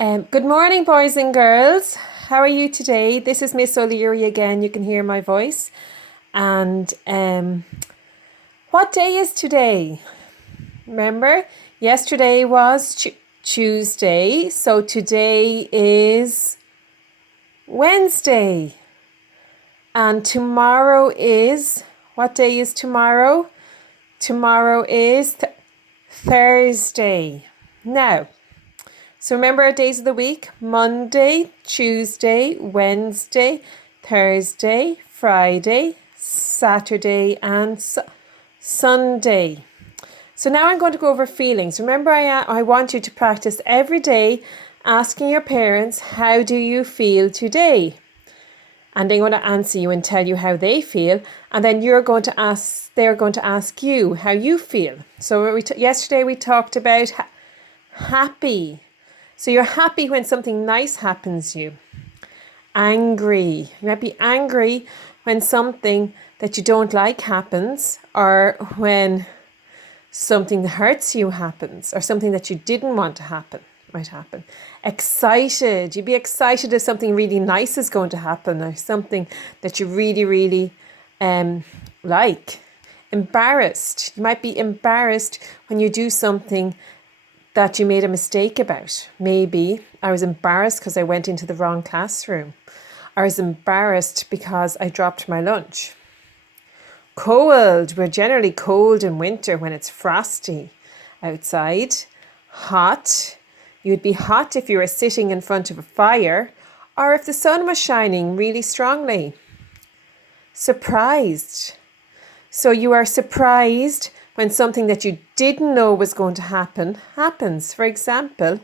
Good morning, boys and girls. How are you today? This is Miss O'Leary again. You can hear my voice. And what day is today? Remember, yesterday was Tuesday. So today is Wednesday. And tomorrow is, what day is tomorrow? Tomorrow is Thursday. Now, so remember our days of the week: Monday, Tuesday, Wednesday, Thursday, Friday, Saturday, and Sunday. So now I'm going to go over feelings. Remember, I want you to practice every day asking your parents, how do you feel today? And they're going to answer you and tell you how they feel. And then they're going to ask you how you feel. So yesterday we talked about happy. So you're happy when something nice happens to you. Angry. You might be angry when something that you don't like happens, or when something that hurts you happens, or something that you didn't want to happen might happen. Excited. You'd be excited if something really nice is going to happen, or something that you really, really like. Embarrassed. You might be embarrassed when you do something that you made a mistake about. Maybe I was embarrassed because I went into the wrong classroom. I was embarrassed because I dropped my lunch. Cold. We're generally cold in winter when it's frosty outside. Hot. You'd be hot if you were sitting in front of a fire, or if the sun was shining really strongly. Surprised. So you are surprised when something that you didn't know was going to happen happens. For example,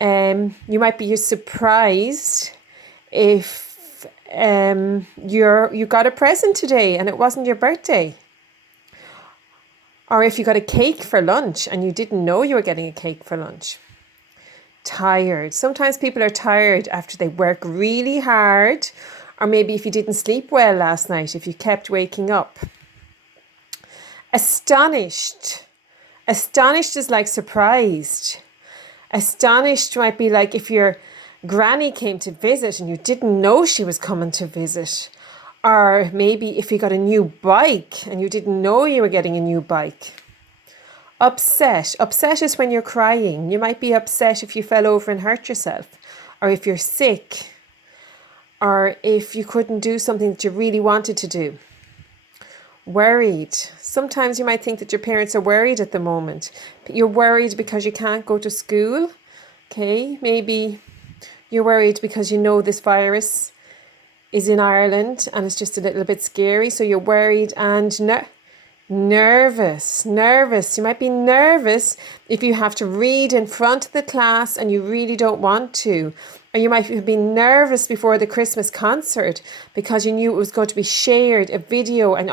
you might be surprised if you got a present today and it wasn't your birthday. Or if you got a cake for lunch and you didn't know you were getting a cake for lunch. Tired. Sometimes people are tired after they work really hard, or maybe if you didn't sleep well last night, if you kept waking up. Astonished. Astonished is like surprised. Astonished might be like if your granny came to visit and you didn't know she was coming to visit. Or maybe if you got a new bike and you didn't know you were getting a new bike. Upset. Upset is when you're crying. You might be upset if you fell over and hurt yourself, or if you're sick, or if you couldn't do something that you really wanted to do. Worried. Sometimes you might think that your parents are worried at the moment. You're worried because you can't go to school. Okay, maybe you're worried because you know this virus is in Ireland and it's just a little bit scary. So you're worried and nervous. You might be nervous if you have to read in front of the class and you really don't want to. Or you might be nervous before the Christmas concert because you knew it was going to be shared, a video, and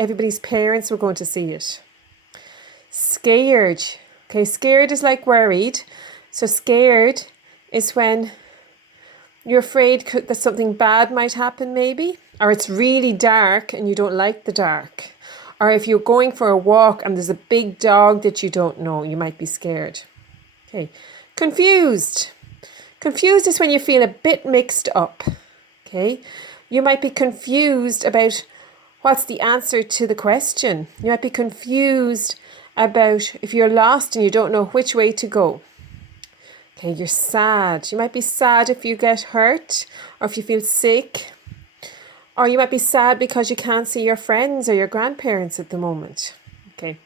everybody's parents were going to see it. Scared. Okay, scared is like worried. So scared is when you're afraid that something bad might happen maybe. Or it's really dark and you don't like the dark. Or if you're going for a walk and there's a big dog that you don't know, you might be scared. Okay, confused. Confused is when you feel a bit mixed up. Okay, you might be confused about what's the answer to the question. You might be confused about if you're lost and you don't know which way to go. Okay, you're sad. You might be sad if you get hurt or if you feel sick. Or you might be sad because you can't see your friends or your grandparents at the moment. Okay,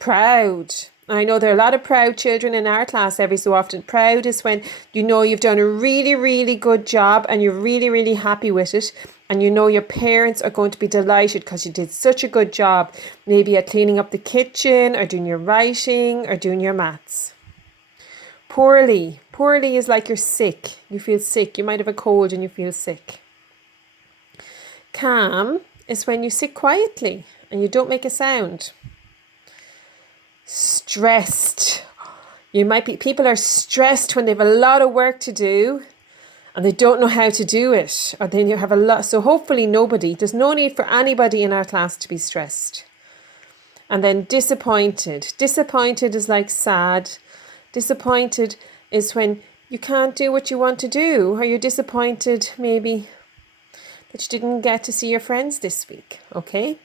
proud. I know there are a lot of proud children in our class every so often. Proud is when you know you've done a really, really good job and you're really, really happy with it. And you know your parents are going to be delighted because you did such a good job. Maybe at cleaning up the kitchen or doing your writing or doing your maths. Poorly. Poorly is like you're sick. You feel sick. You might have a cold and you feel sick. Calm is when you sit quietly and you don't make a sound. Stressed. People are stressed when they have a lot of work to do and they don't know how to do it, or then you have a lot. So hopefully there's no need for anybody in our class to be stressed. And then disappointed. Disappointed is like sad. Disappointed is when you can't do what you want to do, or you're disappointed maybe that you didn't get to see your friends this week. Okay?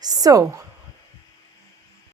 So,